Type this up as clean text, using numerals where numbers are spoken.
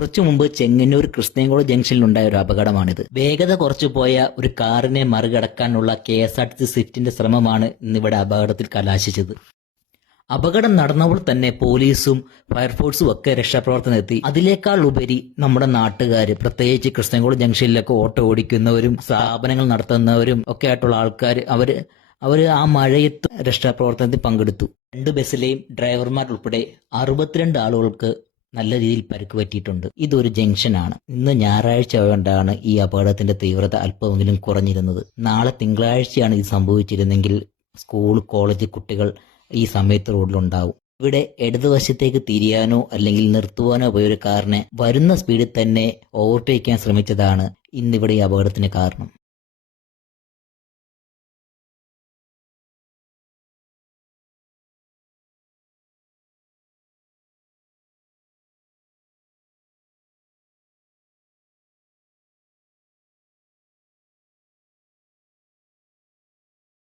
കുറച്ചു മുമ്പ് ചെങ്ങന്നൂർ കൃഷ്ണൻകോട് ജംഗ്ഷനിലുണ്ടായ ഒരു അപകടമാണിത്. വേഗത കുറച്ചു പോയ ഒരു കാറിനെ മറികടക്കാനുള്ള KSRTC സ്വിഫ്റ്റിന്റെ ശ്രമമാണ് ഇന്നിവിടെ അപകടത്തിൽ കലാശിച്ചത്. അപകടം നടന്നപ്പോൾ തന്നെ പോലീസും ഫയർഫോഴ്സും ഒക്കെ രക്ഷാപ്രവർത്തനം എത്തി. അതിനേക്കാൾ ഉപരി നമ്മുടെ നാട്ടുകാർ, പ്രത്യേകിച്ച് കൃഷ്ണൻകോട് ജംഗ്ഷനിലൊക്കെ ഓട്ടോ ഓടിക്കുന്നവരും സ്ഥാപനങ്ങൾ നടത്തുന്നവരും ഒക്കെ ആയിട്ടുള്ള ആൾക്കാർ അവര് ആ മഴയത്ത് രക്ഷാപ്രവർത്തനത്തിൽ പങ്കെടുത്തു. 2 ബസ്സിലെയും ഡ്രൈവർമാരുൾപ്പെടെ 62 ആളുകൾക്ക് നല്ല രീതിയിൽ പരിക്ക് പറ്റിയിട്ടുണ്ട്. ഇതൊരു ജംഗ്ഷനാണ്. ഇന്ന് ഞായറാഴ്ച ആയതുകൊണ്ടാണ് ഈ അപകടത്തിന്റെ തീവ്രത അല്പമെങ്കിലും കുറഞ്ഞിരുന്നത്. നാളെ തിങ്കളാഴ്ചയാണ് ഇത് സംഭവിച്ചിരുന്നെങ്കിൽ സ്കൂൾ, കോളേജ് കുട്ടികൾ ഈ സമയത്ത് റോഡിലുണ്ടാവും. ഇവിടെ ഇടതുവശത്തേക്ക് തിരിയാനോ അല്ലെങ്കിൽ നിർത്തുവാനോ പോയൊരു കാറിനെ വരുന്ന സ്പീഡിൽ തന്നെ ഓവർടേക്ക് ചെയ്യാൻ ശ്രമിച്ചതാണ് ഇന്നിവിടെ ഈ അപകടത്തിന് കാരണം.